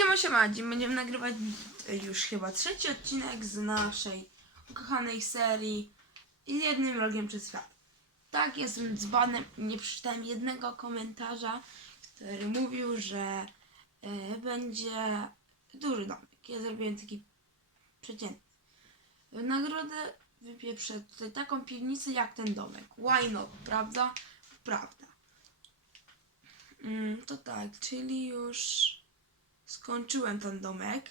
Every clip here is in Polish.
Siema, siema, dziś będziemy nagrywać już chyba trzeci odcinek z naszej ukochanej serii jednym rogiem przez świat. Tak, jestem dzbanem nie przeczytałem jednego komentarza, który mówił, że y, będzie duży domek. Ja zrobiłem taki przeciętny. Nagrodę wypieprzę tutaj taką piwnicę jak ten domek. Why not, prawda? Prawda. Mm, to tak, czyli już skończyłem ten domek.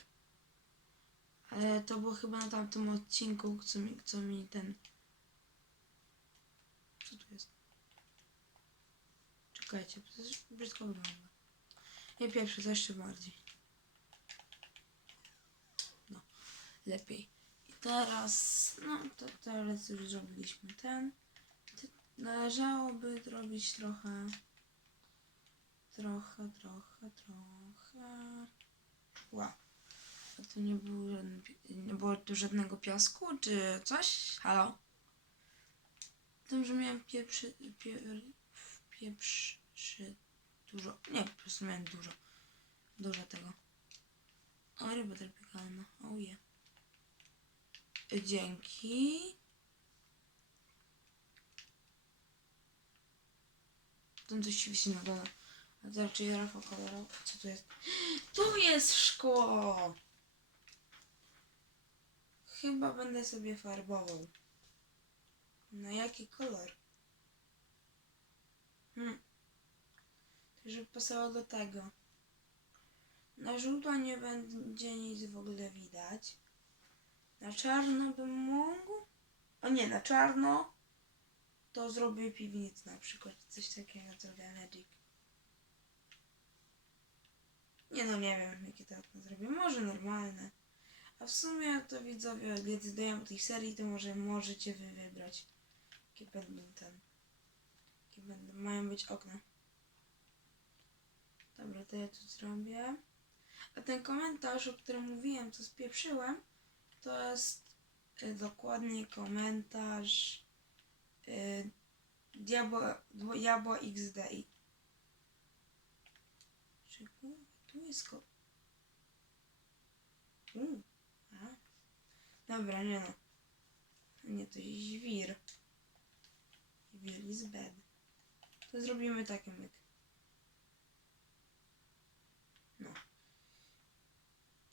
Ale to było chyba na tamtym odcinku, co mi, co mi ten. Co tu jest? Czekajcie, brzydko wygląda. Nie pierwszy, to jeszcze bardziej. No, lepiej. I teraz, no to teraz już zrobiliśmy ten. Należałoby zrobić trochę. Trochę, trochę, trochę. Ła. A tu nie było, żaden, pi- nie było tu żadnego piasku, czy coś? Halo? Że miałem pieprzy, pie, pieprzy dużo. Nie, po prostu miałem dużo. Dużo tego. O, ryba tropikalna. Oh yeah. Dzięki. Tam coś się wisi na dole. Raczej Rafał kolorowy. Co tu jest? Tu jest szkło! Chyba będę sobie farbował. Na jaki kolor? Hmm. Żeby pasowało do tego. Na żółto nie będzie nic w ogóle widać. Na czarno bym mógł? O nie, na czarno to zrobię piwnicę na przykład. Coś takiego zrobię Magic. Nie no, nie wiem, jakie to okno zrobię. Może normalne. A w sumie to widzowie decydują o tej serii, to może możecie wy wybrać, jakie będą ten. Jakie będą, mają być okna. Dobra, to ja tu zrobię. A ten komentarz, o którym mówiłem, co spieprzyłem, to jest y, dokładnie komentarz y, Diabła, Diabła. Czy kurwa, tu jest ko... U, a. Dobra, nie no. Nie, to jest żwir. Żwir is bad. To zrobimy taki myk. No.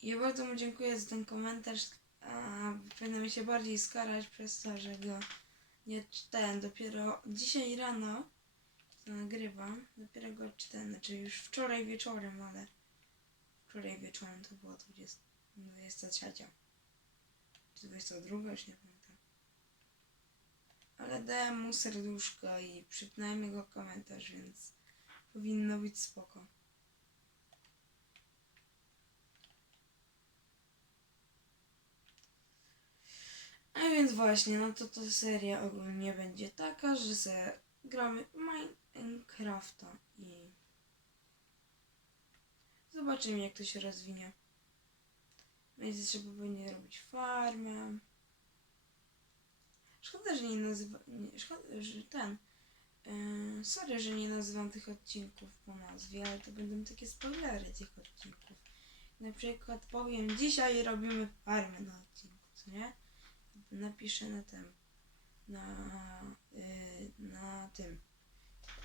Ja bardzo mu dziękuję za ten komentarz. A powinno się bardziej skarać przez to, że go nie czytałem. Dopiero dzisiaj rano nagrywam. Dopiero go czytałem. Znaczy już wczoraj wieczorem, ale wczoraj wieczorem to było 20, 23. Czy 22, już nie pamiętam. Ale dałem mu serduszko i przypnąłem jego komentarz, więc powinno być spoko. A więc właśnie, no to ta seria ogólnie będzie taka, że se gramy Minecrafta i zobaczymy jak to się rozwinie. Będzie trzeba będzie robić farmę. Szkoda, że nie nazywa... Nie, szkoda, że ten... Yy, sorry, że nie nazywam tych odcinków po nazwie, ale to będą takie spoilery tych odcinków. Na przykład powiem, dzisiaj robimy farmę na odcinku, co nie? napiszę na tym. Na, yy, na tym.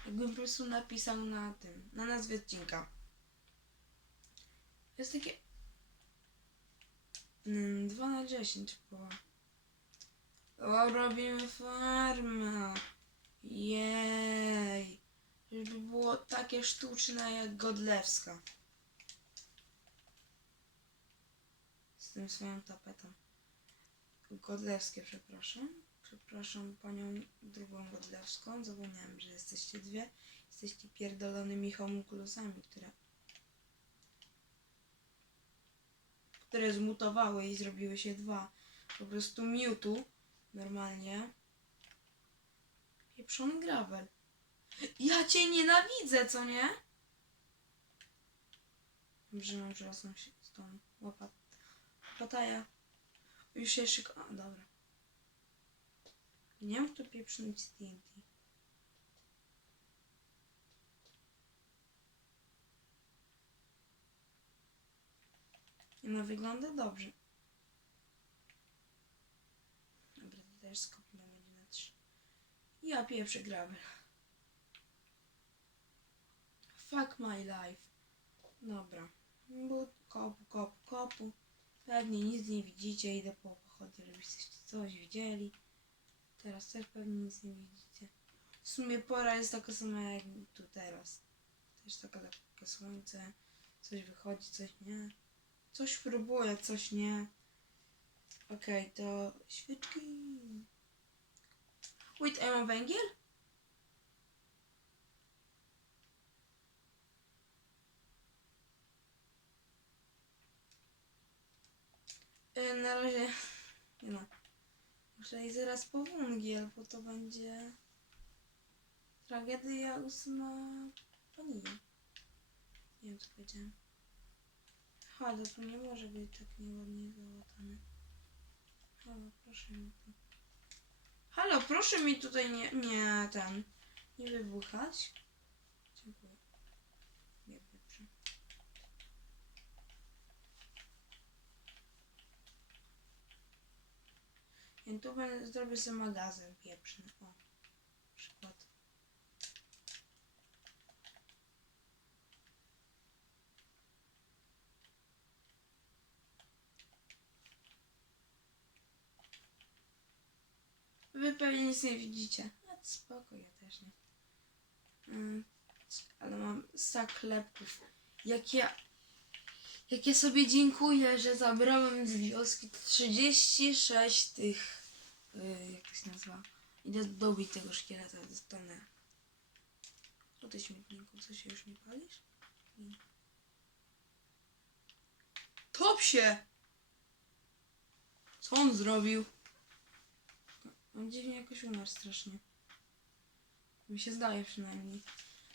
Jakbym po prostu napisał na tym. Na nazwie odcinka. Jest takie. Mm, 2 na 10 było. O, robimy farmę. Jej. Żeby było takie sztuczne jak Godlewska. Z tym swoją tapetą. Godlewskie, przepraszam. Przepraszam panią drugą Godlewską. Zapomniałem, że jesteście dwie. Jesteście pierdolonymi homunculusami, które które zmutowały i zrobiły się dwa. Po prostu Mewtwo normalnie. Pieprzony gravel. Ja cię nienawidzę, co nie? Dobrze, mam żelazną się z tą łopat. Łopataja. Już się szyk... A, dobra. Nie wiem, kto pieprznąć z. No wygląda dobrze. Dobra, to też skopimy będzie na trzy. Ja pierwszy gravel. Fuck my life. Dobra. But, kopu, kopu, kopu. Pewnie nic nie widzicie. Idę po pochodzie, żebyście coś widzieli. Teraz też pewnie nic nie widzicie. W sumie pora jest taka sama jak tu teraz. Też taka lekkie słońce. Coś wychodzi, coś nie. Coś próbuję, coś nie. Okej, to świeczki. Wait, a ja mam węgiel? E, Na razie. Nie no. Muszę iść zaraz po węgiel, bo to będzie. Tragedia ósma panija. Nie wiem co powiedziałem. Halo, to nie może być tak nieładnie załatane. Halo, proszę mi tu. Halo, proszę mi tutaj nie, nie ten. Nie wybuchać. Dziękuję. Nie wyprzę. Ja tu będę, zrobię sobie magazyn pieprzny. O, na przykład. Wy pewnie nic nie widzicie. Spoko, ja też nie. Mm, ale mam stak chlebków. Jak ja, jak ja sobie dziękuję, że zabrałem z wioski 36 tych, yy, jak to się nazywa, idę dobić tego szkieleta, dostanę. Co ty śmietniku, co się już nie palisz? Top się! Co on zrobił? On dziwnie jakoś umarł strasznie. Mi się zdaje przynajmniej.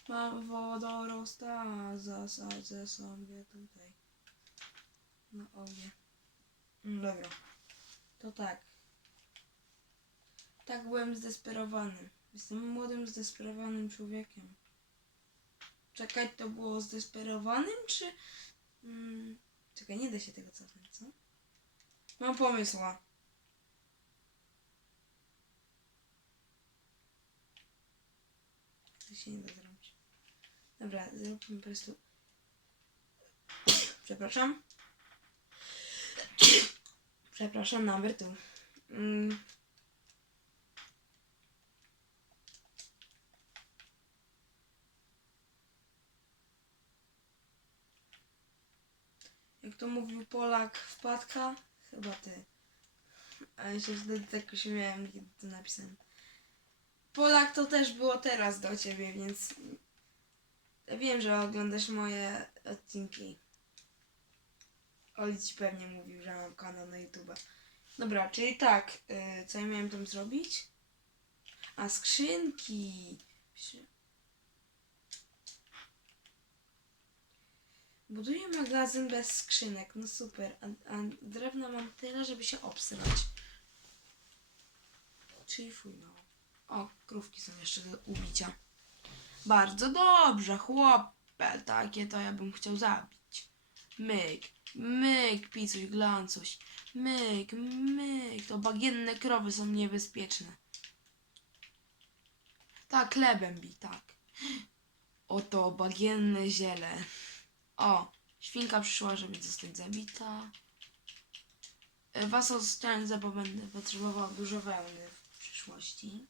Mam wodorosta, zasadzę sobie tutaj. Na ogień. Mm, Dobra. To tak. Tak byłem zdesperowany. Jestem młodym, zdesperowanym człowiekiem. Czekaj, to było zdesperowanym, czy... Mm, czekaj, nie da się tego cofnąć, co? Mam pomysła. To się nie da zrobić. Dobra, zróbmy po prostu. Przepraszam. Przepraszam, number two. Mm. Jak to mówił Polak, wpadka? Chyba ty. Ale się wtedy tak uśmiałem, kiedy to napisałem. Polak to też było teraz do ciebie, więc wiem, że oglądasz moje odcinki. Oli ci pewnie mówił, że mam kanał na YouTube. Dobra, czyli tak, y, co ja miałem tam zrobić? A skrzynki. Buduję magazyn bez skrzynek, no super. A, a drewna mam tyle, żeby się obsrać. Czyli fuj mało. O, krówki są jeszcze do ubicia. Bardzo dobrze, chłopie, takie to ja bym chciał zabić. Myk, myk, picuś, glancuś. Myk, myk, to bagienne krowy są niebezpieczne. Tak, chlebem bi, tak. Oto bagienne ziele. O, świnka przyszła, żeby zostać zabita. E, Was oszczędzę, bo będę potrzebował dużo wełny w przyszłości.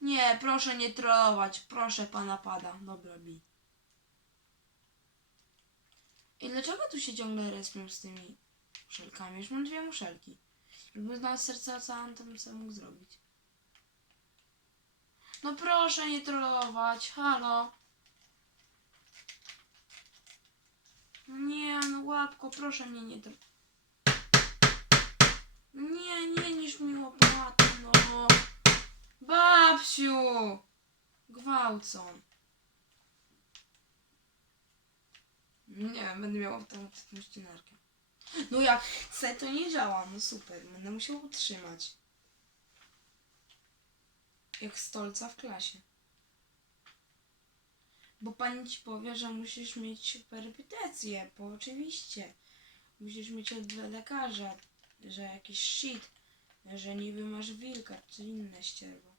Nie, proszę nie trollować. Proszę pana pada. Dobra, bi. I dlaczego tu się ciągle respią z tymi muszelkami? Już mam dwie muszelki. Jakbym znał serca sam, to bym sobie mógł zrobić. No proszę nie trollować. Halo. No nie, no łapko, proszę mnie nie trollować. Nie, nie niż mi łopatę, no. Babciu! Gwałcą. Nie wiem, będę miał automatyczną ścinarkę. No jak chcę, to nie działa. No super, będę musiał utrzymać. Jak stolca w klasie. Bo pani ci powie, że musisz mieć perypetecję, bo oczywiście. Musisz mieć od lekarza, że jakiś shit, że niby masz wilka, czy inne ścierwo.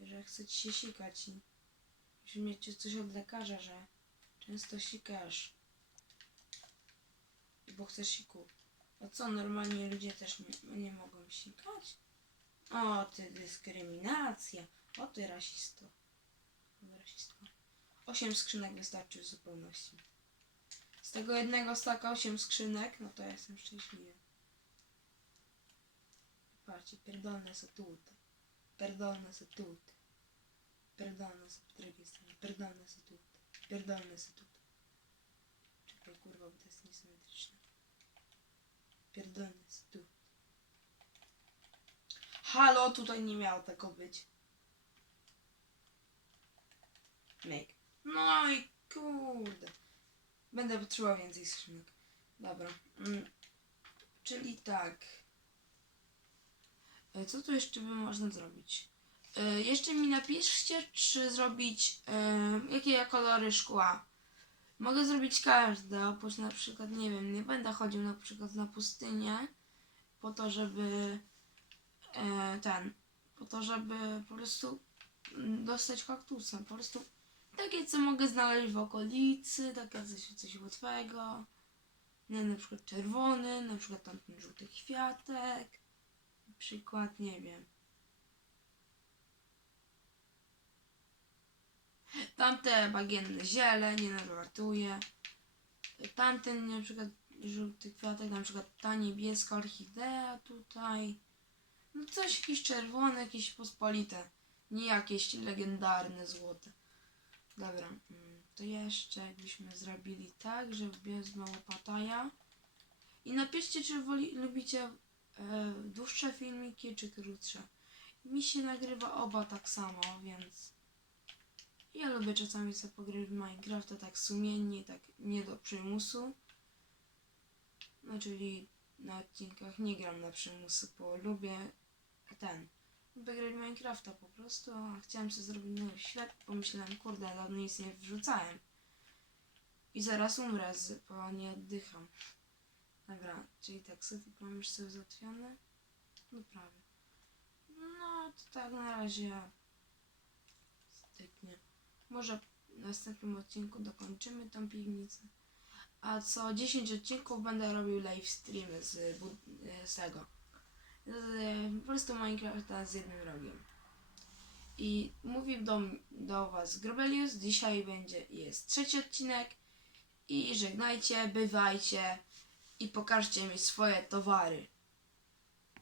Że chce ci się sikać i musisz mieć coś od lekarza, że często sikasz. Bo chcesz siku. A co, normalnie ludzie też nie, nie mogą sikać? O, ty dyskryminacja. O, ty rasisto. Rasistwo. Osiem skrzynek wystarczy w zupełności. Z tego jednego staka osiem skrzynek, no to ja jestem szczęśliwy. Patrzcie, pierdolne se tutaj. Pierdolne se tutaj. Pierdolne se drugiej stronie. Pierdolne se tutaj. Pierdolne se tutaj. Czekaj, kurwa, bo to jest niesymetryczne. Pierdolne se tu. Halo, tutaj nie miało tego być. Make. No i kurde. Będę potrzebował więcej skrzynek. Dobra. Mm. Czyli tak. E, Co tu jeszcze by można zrobić? E, Jeszcze mi napiszcie, czy zrobić e, jakie kolory szkła. Mogę zrobić każde, oprócz na przykład, nie wiem, nie będę chodził na przykład na pustynię po to, żeby ten, po to, żeby po prostu dostać kaktusem. Po prostu takie, co mogę znaleźć w okolicy, takie coś, coś łatwego. Nie, na przykład czerwony, na przykład tamten żółty kwiatek. Przykład, nie wiem. Tamte bagienne ziele, nie nażartuję. Tamten na przykład żółty kwiatek, na przykład ta niebieska orchidea tutaj. No coś jakieś czerwone, jakieś pospolite. Nie jakieś legendarne złote. Dobra, mm, to jeszcze jakbyśmy zrobili tak, że wezmę łopataja. I napiszcie, czy woli, lubicie dłuższe filmiki, czy krótsze. Mi się nagrywa oba tak samo, więc ja lubię czasami sobie pogrywać Minecrafta tak sumiennie, tak nie do przymusu. No czyli na odcinkach nie gram na przymusu, bo lubię ten. Lubię grać Minecrafta po prostu, a chciałem sobie zrobić nowy świat, pomyślałem, kurde, dawno nic nie wrzucałem. I zaraz umrę, bo nie oddycham. Dobra, czyli tak, sobie mam już sobie załatwione? No prawie. No, to tak na razie styknie. Może w następnym odcinku dokończymy tą piwnicę. A co 10 odcinków będę robił live streamy z, z tego. Z, po prostu Minecrafta z jednym rogiem. I mówił do, do Was Grobelius. Dzisiaj będzie jest trzeci odcinek. I żegnajcie, bywajcie i pokażcie mi swoje towary.